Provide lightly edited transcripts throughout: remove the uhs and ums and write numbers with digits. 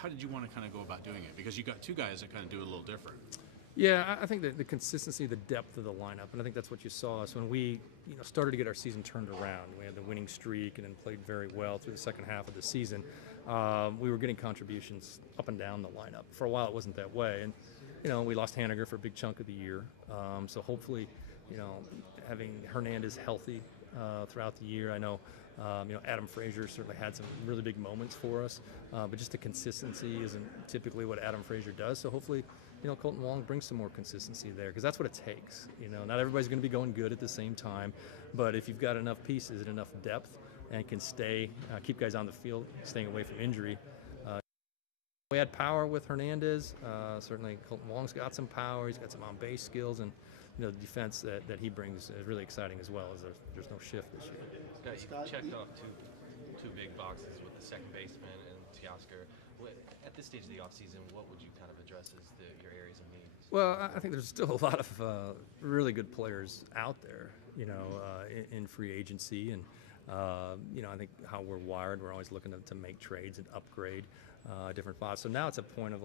how did you want to kind of go about doing it? Because you got two guys that kind of do it a little different. Yeah, I think that the consistency, the depth of the lineup, and I think that's what you saw us when we started to get our season turned around. We had the winning streak and then played very well through the second half of the season. We were getting contributions up and down the lineup. For a while, it wasn't that way, and we lost Haniger for a big chunk of the year. So hopefully, having Hernandez healthy throughout the year. I know, Adam Frazier certainly had some really big moments for us, but just the consistency isn't typically what Adam Frazier does. So hopefully, Colton Wong brings some more consistency there, because that's what it takes. Not everybody's going to be going good at the same time, but if you've got enough pieces and enough depth and can keep guys on the field, staying away from injury. We had power with Hernandez. Certainly, Colton Wong's got some power. He's got some on-base skills, and the defense that he brings is really exciting as well. As there's no shift this year. Scott, you checked off two big boxes with the second baseman and Teoscar. At this stage of the offseason, what would you kind of address as your areas of need? Well, I think there's still a lot of really good players out there, in free agency, and I think how we're wired, we're always looking to make trades and upgrade different spots. So now it's a point of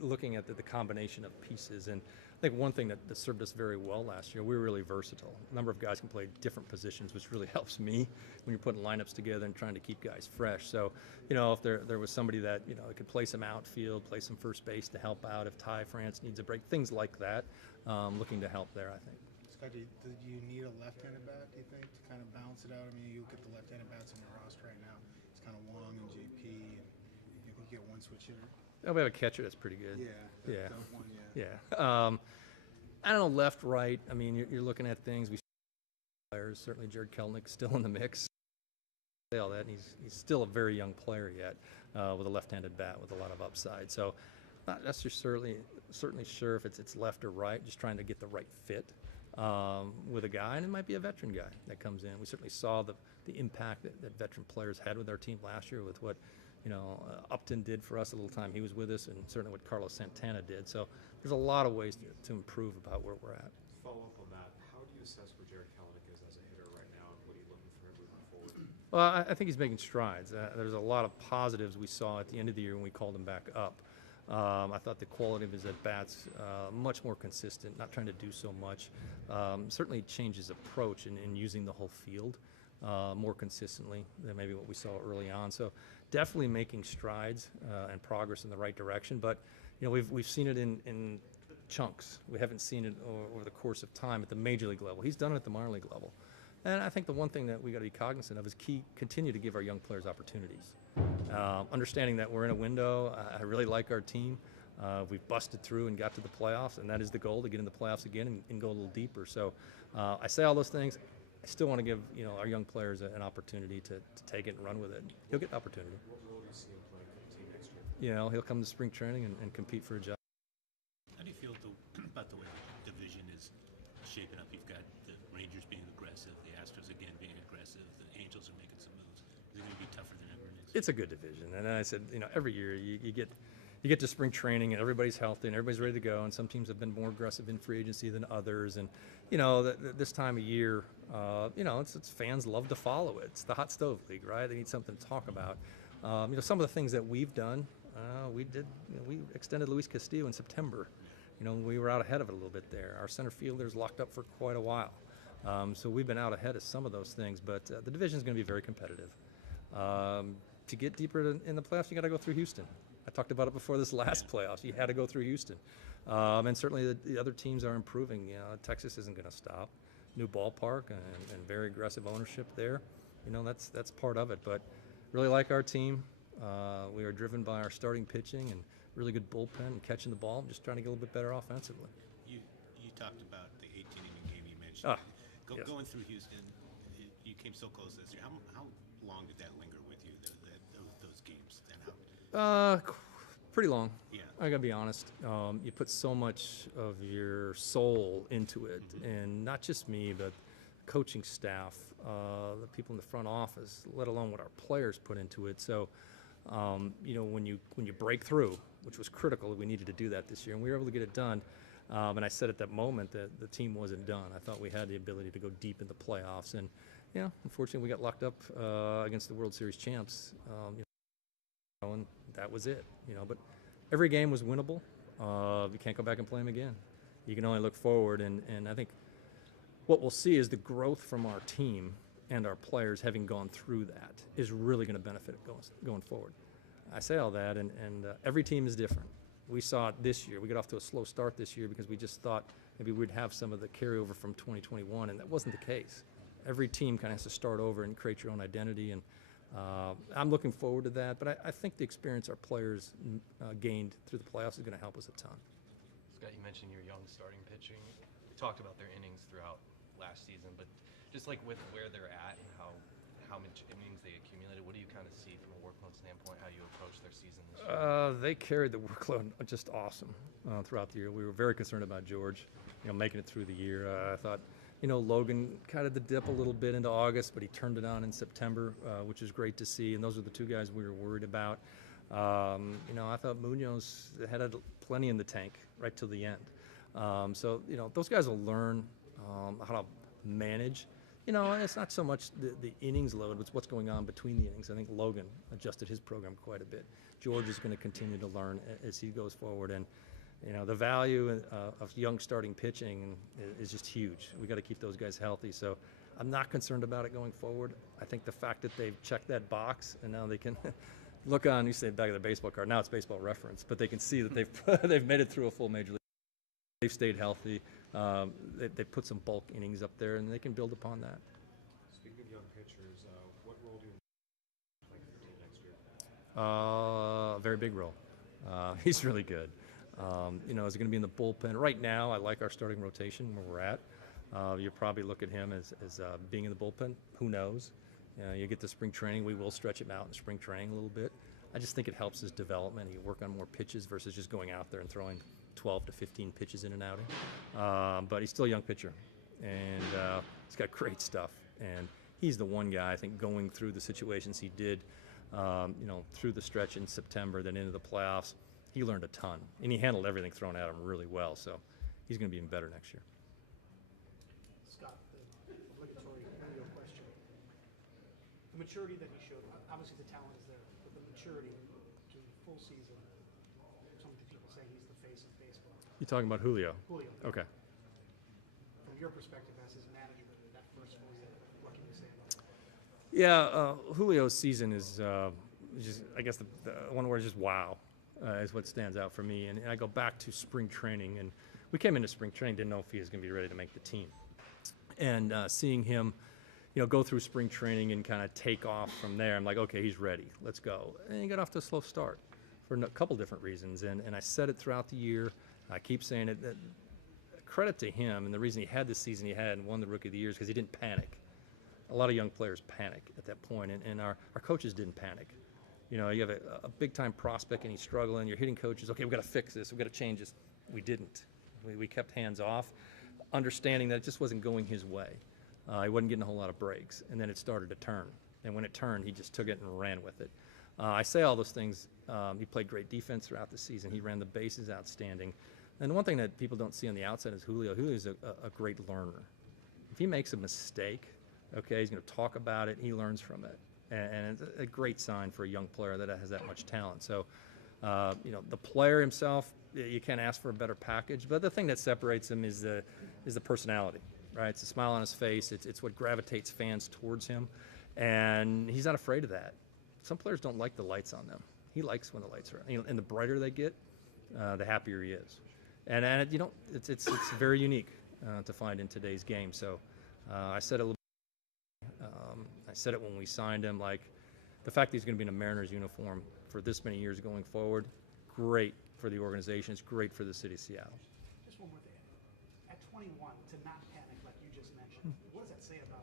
looking at the combination of pieces. And I think one thing that served us very well last year, we were really versatile. A number of guys can play different positions, which really helps me when you're putting lineups together and trying to keep guys fresh. So, if there was somebody that, could play some outfield, play some first base to help out if Ty France needs a break, things like that, looking to help there, I think. Scott, do you need a left-handed bat, do you think, to kind of balance it out? I mean, you look at the left-handed bats in your roster right now. It's kind of Wong and JP, and you think you get one switch hitter? Oh, we have a catcher that's pretty good. Yeah. I don't know, left, right. I mean, you're looking at things. We players, certainly Jared Kelenic still in the mix. Say all that, and he's still a very young player yet, with a left-handed bat with a lot of upside. So, not necessarily certainly sure if it's left or right. Just trying to get the right fit with a guy, and it might be a veteran guy that comes in. We certainly saw the impact that veteran players had with our team last year, with what Upton did for us a little time he was with us, and certainly what Carlos Santana did. So there's a lot of ways to improve about where we're at. Follow up on that, how do you assess where Jared Kelenic is as a hitter right now, and what are you looking for him moving forward? Well, I think he's making strides. There's a lot of positives we saw at the end of the year when we called him back up. I thought the quality of his at-bats much more consistent, not trying to do so much. Certainly changed his approach in using the whole field more consistently than maybe what we saw early on. So definitely making strides and progress in the right direction. But we've seen it in chunks. We haven't seen it over the course of time at the major league level. He's done it at the minor league level. And I think the one thing that we got to be cognizant of is continue to give our young players opportunities. Understanding that we're in a window. I really like our team. We've busted through and got to the playoffs, and that is the goal, to get in the playoffs again and go a little deeper. So I say all those things. I still want to give our young players an opportunity to take it and run with it. He'll get the opportunity. What role do you see him playing for the team next year? He'll come to spring training and compete for a job. How do you feel about the way the division is shaping up? You've got the Rangers being aggressive, the Astros again being aggressive, the Angels are making some moves. Is it going to be tougher than ever next year? It's a good division, and I said, every year you get to spring training and everybody's healthy and everybody's ready to go, and some teams have been more aggressive in free agency than others, and this time of year, it's fans love to follow it. It's the hot stove league, right? They need something to talk about. Some of the things that we've done, we extended Luis Castillo in September. We were out ahead of it a little bit there. Our center fielder's locked up for quite a while. So we've been out ahead of some of those things, but the division is going to be very competitive. To get deeper in the playoffs, you got to go through Houston. I talked about it before this last playoffs. You had to go through Houston. And certainly the other teams are improving. Texas isn't going to stop. New ballpark and very aggressive ownership there. That's part of it. But really like our team. We are driven by our starting pitching and really good bullpen and catching the ball. Just trying to get a little bit better offensively. You talked about the 18-inning game you mentioned. Yes. Going through Houston, you came so close this year. How long did that linger with you, those games? And pretty long. Yeah. I gotta be honest. You put so much of your soul into it, and not just me, but coaching staff, the people in the front office, let alone what our players put into it. So, when you break through, which was critical, we needed to do that this year, and we were able to get it done. And I said at that moment that the team wasn't done. I thought we had the ability to go deep in the playoffs, and unfortunately, we got locked up against the World Series champs. And that was it. But every game was winnable. You can't go back and play them again. You can only look forward, and I think what we'll see is the growth from our team and our players having gone through that is really going to benefit it going forward. I say all that, and every team is different. We saw it this year. We got off to a slow start this year because we just thought maybe we'd have some of the carryover from 2021, and that wasn't the case. Every team kind of has to start over and create your own identity, and I'm looking forward to that. But I think the experience our players gained through the playoffs is going to help us a ton. Scott, you mentioned your young starting pitching. We talked about their innings throughout last season, but just like with where they're at and how much innings they accumulated, what do you kind of see from a workload standpoint, how you approach their season this year? They carried the workload just awesome throughout the year. We were very concerned about George, making it through the year. I thought, Logan kind of the dip a little bit into August, but he turned it on in September, which is great to see. And those are the two guys we were worried about. I thought Munoz had plenty in the tank right till the end. So those guys will learn how to manage. And it's not so much the innings load, it's what's going on between the innings. I think Logan adjusted his program quite a bit. George is going to continue to learn as he goes forward. And, the value of young starting pitching is just huge. We got to keep those guys healthy. So I'm not concerned about it going forward. I think the fact that they've checked that box and now they can look on, you say back of the baseball card, now it's Baseball Reference, but they can see that they've made it through a full major league. They've stayed healthy. They put some bulk innings up there, and they can build upon that. Speaking of young pitchers, what role do you play for your team next year? A very big role. He's really good. Is he going to be in the bullpen? Right now, I like our starting rotation where we're at. You probably look at him as being in the bullpen. Who knows? You get to spring training. We will stretch him out in spring training a little bit. I just think it helps his development. He work on more pitches versus just going out there and throwing 12 to 15 pitches in an outing. But he's still a young pitcher, and he's got great stuff. And he's the one guy, I think, going through the situations he did, through the stretch in September, then into the playoffs. He learned a ton, and he handled everything thrown at him really well. So he's going to be even better next year. Scott, the obligatory Julio question. The maturity that he showed, obviously the talent is there, but the maturity to full season, some of the people say he's the face of baseball. You talking about Julio? Julio. Okay. From your perspective as his manager, that first full year, what can you say about that? Yeah, Julio's season is just, I guess the one word is just wow, is what stands out for me. And I go back to spring training, and we came into spring training, didn't know if he was going to be ready to make the team. And seeing him, go through spring training and kind of take off from there, I'm like, okay, he's ready. Let's go. And he got off to a slow start for a couple different reasons. And I said it throughout the year. I keep saying it. That credit to him, and the reason he had the season he had and won the Rookie of the Year is because he didn't panic. A lot of young players panic at that point, and our coaches didn't panic. You have a big-time prospect and he's struggling. You're hitting coaches, okay, we've got to fix this. We've got to change this. We didn't. We kept hands off, understanding that it just wasn't going his way. He wasn't getting a whole lot of breaks, and then it started to turn. And when it turned, he just took it and ran with it. I say all those things. He played great defense throughout the season. He ran the bases outstanding. And the one thing that people don't see on the outside is Julio's a great learner. If he makes a mistake, okay, he's going to talk about it. He learns from it. And it's a great sign for a young player that has that much talent. So, the player himself, you can't ask for a better package. But the thing that separates him is the personality, right? It's a smile on his face. It's what gravitates fans towards him. And he's not afraid of that. Some players don't like the lights on them. He likes when the lights are on. And the brighter they get, the happier he is. And it's very unique to find in today's game. So I said a little. I said it when we signed him. Like the fact that he's going to be in a Mariners uniform for this many years going forward, great for the organization. It's great for the city of Seattle. Just one more thing. At 21, to not panic like you just mentioned, what does that say about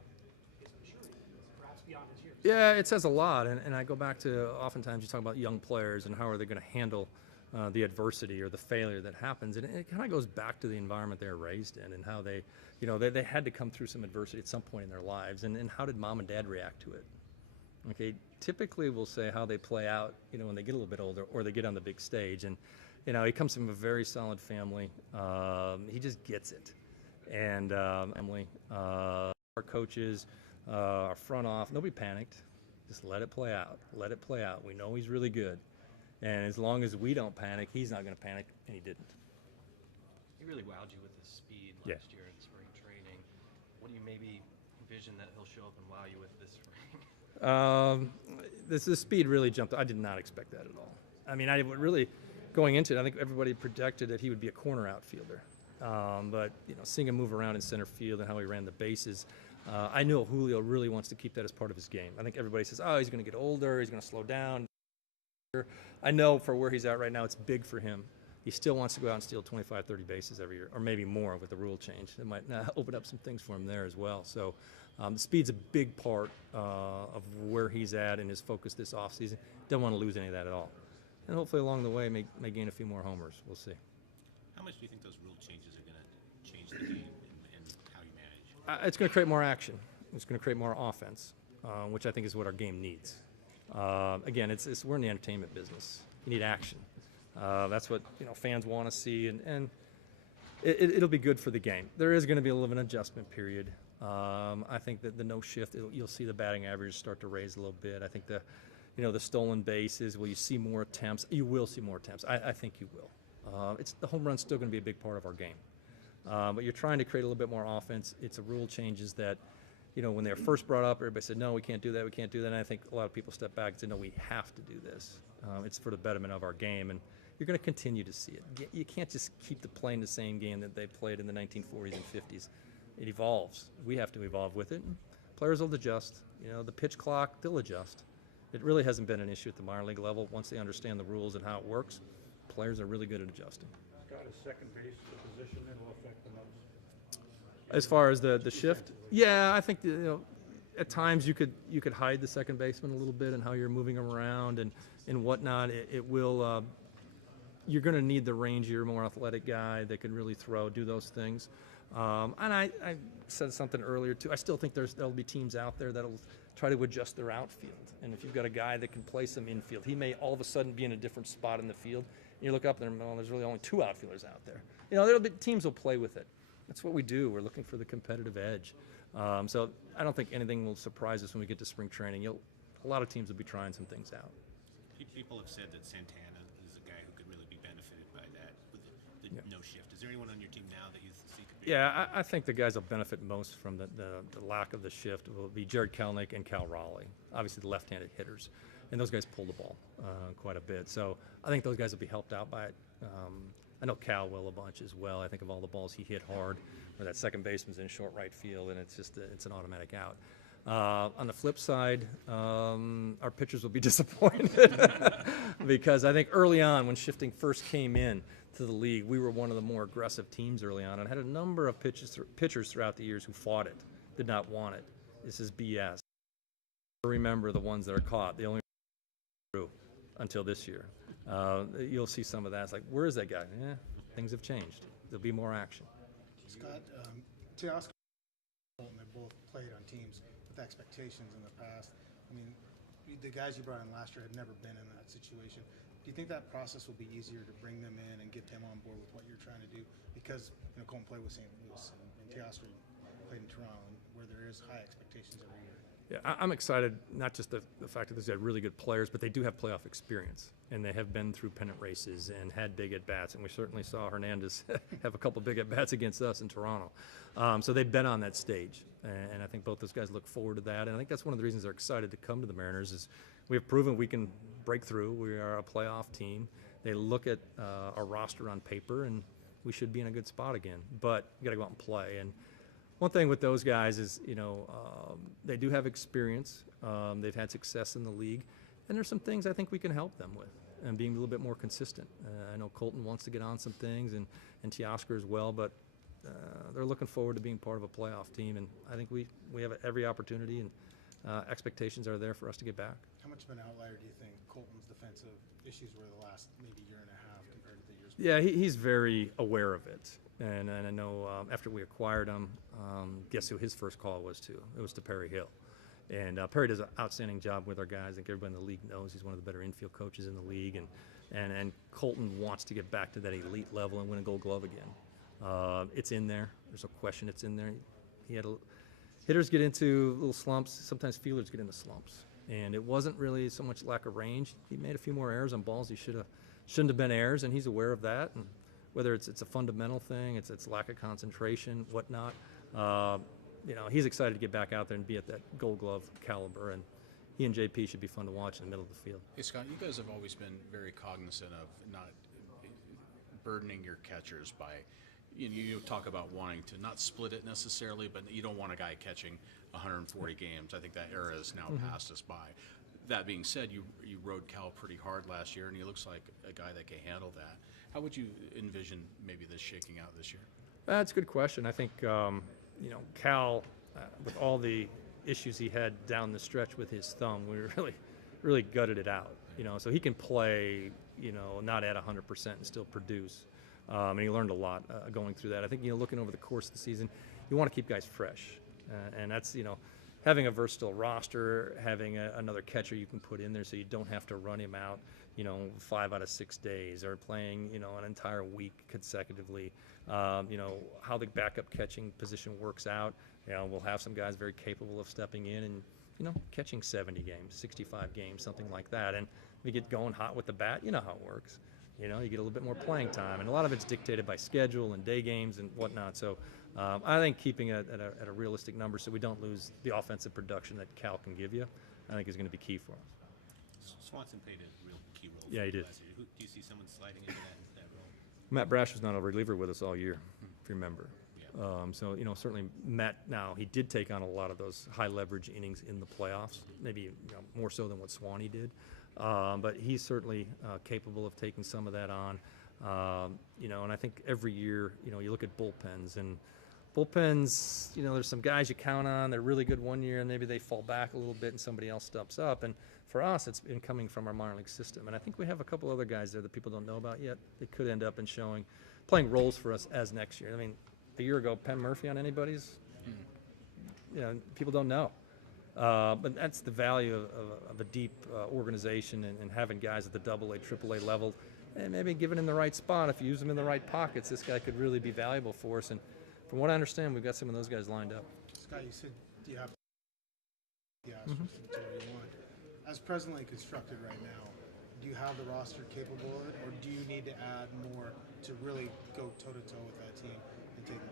his maturity, perhaps beyond his years? Yeah, it says a lot. And I go back to oftentimes you talk about young players and how are they going to handle the adversity or the failure that happens. And it kind of goes back to the environment they were raised in and how they, they had to come through some adversity at some point in their lives. And how did mom and dad react to it? Okay, typically we'll say how they play out, when they get a little bit older or they get on the big stage. And, he comes from a very solid family. He just gets it. And family, our coaches, our front office, nobody panicked. Just let it play out. Let it play out. We know he's really good. And as long as we don't panic, he's not going to panic, and he didn't. He really wowed you with his speed Yeah. last year in spring training. What do you maybe envision that he'll show up and wow you with this spring? This speed really jumped. I did not expect that at all. I mean, I would really, going into it, I think everybody projected that he would be a corner outfielder. But seeing him move around in center field and how he ran the bases, I know Julio really wants to keep that as part of his game. I think everybody says, oh, he's going to get older, he's going to slow down. I know for where he's at right now, it's big for him. He still wants to go out and steal 25, 30 bases every year, or maybe more with the rule change. It might open up some things for him there as well. So the speed's a big part of where he's at and his focus this offseason. Don't want to lose any of that at all. And hopefully along the way may gain a few more homers. We'll see. How much do you think those rule changes are going to change the game and how you manage? It's going to create more action. It's going to create more offense, which I think is what our game needs. Again, we're in the entertainment business. You need action. That's what fans want to see, and it'll be good for the game. There is going to be a little bit of an adjustment period. I think that the no shift, you'll see the batting average start to raise a little bit. I think the stolen bases, will you see more attempts? You will see more attempts. I think you will. The home run's still going to be a big part of our game. But you're trying to create a little bit more offense. It's a rule changes that, when they were first brought up, everybody said, no, we can't do that, we can't do that. And I think a lot of people step back and say, no, we have to do this. It's for the betterment of our game. And you're going to continue to see it. You can't just keep playing the same game that they played in the 1940s and 50s. It evolves. We have to evolve with it. And players will adjust. The pitch clock, they'll adjust. It really hasn't been an issue at the minor league level. Once they understand the rules and how it works, players are really good at adjusting. Scott, is second base the position that will affect the most? As far as the shift, yeah, I think at times you could hide the second baseman a little bit and how you're moving him around and whatnot. It will. You're going to need the rangier, more athletic guy that can really do those things. And I said something earlier too. I still think there'll be teams out there that'll try to adjust their outfield. And if you've got a guy that can play some infield, he may all of a sudden be in a different spot in the field. And you look up there, and there's really only two outfielders out there. Teams will play with it. That's what we do. We're looking for the competitive edge. So I don't think anything will surprise us when we get to spring training. A lot of teams will be trying some things out. People have said that Santana is a guy who could really be benefited by that with the no shift. Is there anyone on your team now that you see could be? Yeah, I think the guys will benefit most from the lack of the shift will be Jared Kelenic and Cal Raleigh, obviously the left-handed hitters. And those guys pull the ball quite a bit. So I think those guys will be helped out by it. I know Cal will a bunch as well. I think of all the balls he hit hard, where that second baseman's in short right field, and it's an automatic out. On the flip side, our pitchers will be disappointed because I think early on when shifting first came in to the league, we were one of the more aggressive teams early on and had a number of pitchers throughout the years who fought it, did not want it. This is BS. Remember the ones that are caught. They only through until this year. You'll see some of that. It's like, where is that guy? Things have changed. There'll be more action. Scott, Teoscar and Colton, they both played on teams with expectations in the past. I mean, the guys you brought in last year had never been in that situation. Do you think that process will be easier to bring them in and get them on board with what you're trying to do? Because Colton played with St. Louis and Teoscar played in Toronto, where there is high expectations every year. Yeah, I'm excited, not just the fact that they've got really good players, but they do have playoff experience, and they have been through pennant races and had big at-bats, and we certainly saw Hernandez have a couple big at-bats against us in Toronto. So they've been on that stage, and I think both those guys look forward to that, and I think that's one of the reasons they're excited to come to the Mariners is we have proven we can break through. We are a playoff team. They look at our roster on paper, and we should be in a good spot again, but you got to go out and play. And one thing with those guys is, they do have experience. They've had success in the league. And there's some things I think we can help them with and being a little bit more consistent. I know Colton wants to get on some things and Teoscar as well, but they're looking forward to being part of a playoff team. And I think we have every opportunity and expectations are there for us to get back. How much of an outlier do you think Colton's defensive issues were the last maybe year and a half compared to the years before? Yeah, he's very aware of it. And I know after we acquired him, guess who his first call was to? It was to Perry Hill. And Perry does an outstanding job with our guys. I think everybody in the league knows he's one of the better infield coaches in the league. And Colton wants to get back to that elite level and win a Gold Glove again. It's in there. There's no question it's in there. Hitters get into little slumps. Sometimes fielders get into slumps. And it wasn't really so much lack of range. He made a few more errors on balls he shouldn't have been errors, and he's aware of that. And whether it's a fundamental thing, it's lack of concentration, whatnot. He's excited to get back out there and be at that Gold Glove caliber, and he and JP should be fun to watch in the middle of the field. Hey, Scott, you guys have always been very cognizant of not burdening your catchers by, you talk about wanting to not split it necessarily, but you don't want a guy catching 140 games. I think that era is now passed us by. That being said, you rode Cal pretty hard last year, and he looks like a guy that can handle that. How would you envision maybe this shaking out this year? That's a good question. I think, Cal, with all the issues he had down the stretch with his thumb, we really gutted it out. So he can play, not at 100% and still produce. And he learned a lot going through that. I think, looking over the course of the season, you want to keep guys fresh. And that's, having a versatile roster, having another catcher you can put in there so you don't have to run him out, 5 out of 6 days, or playing, an entire week consecutively. How the backup catching position works out. We'll have some guys very capable of stepping in and, catching 70 games, 65 games, something like that. And we get going hot with the bat, you know how it works. You get a little bit more playing time, and a lot of it's dictated by schedule and day games and whatnot. So I think keeping it at a realistic number so we don't lose the offensive production that Cal can give you, I think is going to be key for us. Swanson played a real key role. Yeah, he did. Last year. Do you see someone sliding into that role? Matt Brash was not a reliever with us all year, if you remember. Yeah. So, certainly Matt, now, he did take on a lot of those high leverage innings in the playoffs, maybe more so than what Swanee did. But he's certainly capable of taking some of that on. And I think every year, you look at bullpens, and bullpens, there's some guys you count on. They're really good one year, and maybe they fall back a little bit and somebody else steps up. And for us, it's been coming from our minor league system. And I think we have a couple other guys there that people don't know about yet. They could end up playing roles for us as next year. I mean, a year ago, Penn Murphy on anybody's, people don't know. But that's the value of a deep organization and having guys at the AA, AAA level, and maybe given in the right spot. If you use them in the right pockets, this guy could really be valuable for us. And from what I understand, we've got some of those guys lined up. Scott, you said you have the Astros to where you want. As presently constructed right now, do you have the roster capable of it, or do you need to add more to really go toe-to-toe with that team and take the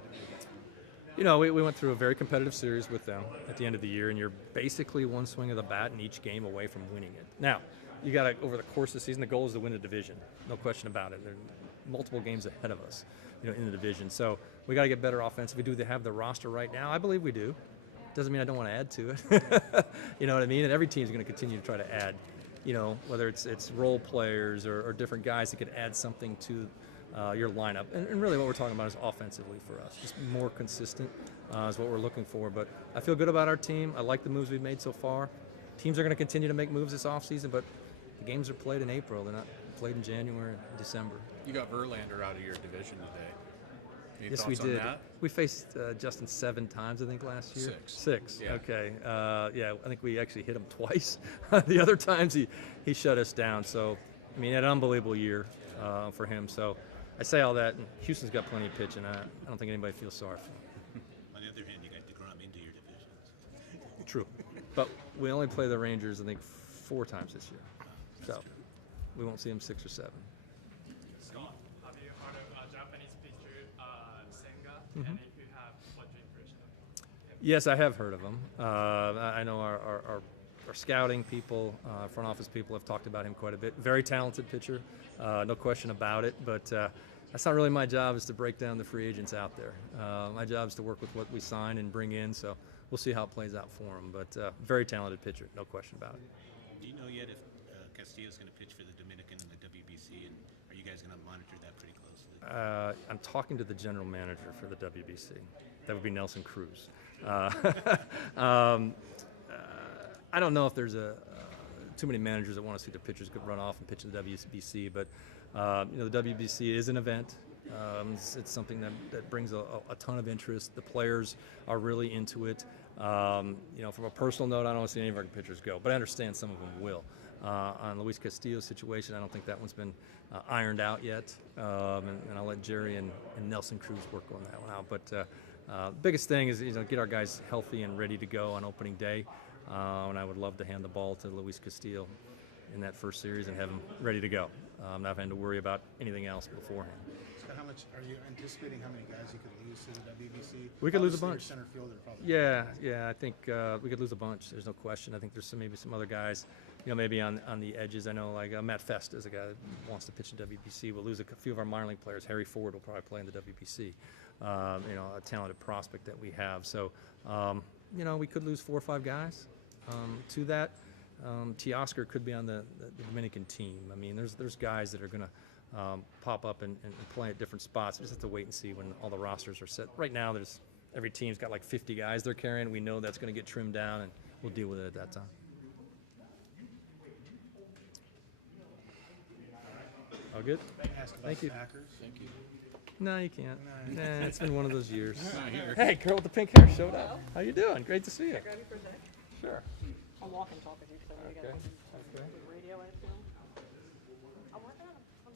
division? We went through a very competitive series with them at the end of the year, and you're basically one swing of the bat in each game away from winning it. Now, you got to, over the course of the season, the goal is to win the division. No question about it. There are multiple games ahead of us, in the division. So we got to get better offensively. Do they have the roster right now? I believe we do. Doesn't mean I don't want to add to it. You know what I mean? And every team's going to continue to try to add, whether it's role players or different guys that could add something to your lineup. And really what we're talking about is offensively for us. Just more consistent is what we're looking for. But I feel good about our team. I like the moves we've made so far. Teams are going to continue to make moves this offseason, but the games are played in April. They're not played in January and December. You got Verlander out of your division today. Any Yes, we thoughts on did. that? We faced Justin 7 times, I think, last year. Six. Yeah. Okay. I think we actually hit him twice. The other times he shut us down. So, an unbelievable year for him. So, I say all that, and Houston's got plenty of pitching. I don't think anybody feels sorry for him. On the other hand, you got DeGrom into your division. True. But we only play the Rangers, I think, 4 times this year. So, we won't see them 6 or 7. Scott, have you heard of Japanese pitcher Senga? And if you have, what's your impression of him? Yes, I have heard of him. I know our scouting people, front office people have talked about him quite a bit. Very talented pitcher, no question about it. But that's not really my job, is to break down the free agents out there. My job is to work with what we sign and bring in. So we'll see how it plays out for him. But very talented pitcher, no question about it. Do you know yet if Castillo's going to pitch for the Dominican and the WBC, and are you guys going to monitor that pretty closely? I'm talking to the general manager for the WBC. That would be Nelson Cruz. I don't know if there's too many managers that want to see their pitchers run off and pitch in the WBC, but the WBC is an event. It's something that brings a ton of interest. The players are really into it. From a personal note, I don't want to see any of our pitchers go, but I understand some of them will. On Luis Castillo's situation, I don't think that one's been ironed out yet, and I'll let Jerry and Nelson Cruz work on that one out. But biggest thing is get our guys healthy and ready to go on opening day. and I would love to hand the ball to Luis Castillo in that first series and have him ready to go, not having to worry about anything else beforehand. Scott, how much are you anticipating? How many guys you could lose to the WBC? We could lose a Obviously, your bunch. Center fielder probably. Yeah, I think we could lose a bunch. There's no question. I think there's maybe some other guys, maybe on the edges. I know like Matt Fest is a guy that wants to pitch in WBC. We'll lose a few of our minor league players. Harry Ford will probably play in the WBC. A talented prospect that we have. So, we could lose 4 or 5 guys to that. Teoscar could be on the Dominican team. I mean, there's guys that are going to pop up and play at different spots. We just have to wait and see when all the rosters are set. Right now, every team's got like 50 guys they're carrying. We know that's going to get trimmed down, and we'll deal with it at that time. All good? Thank you. Packers. Thank you. No, you can't. No. Nah, it's been one of those years. Not here. Hey, girl with the pink hair showed up. How you doing? Great to see you. Grab you for a sec. Sure. I'll walk and talk with you because I know you got Okay. radio, I assume.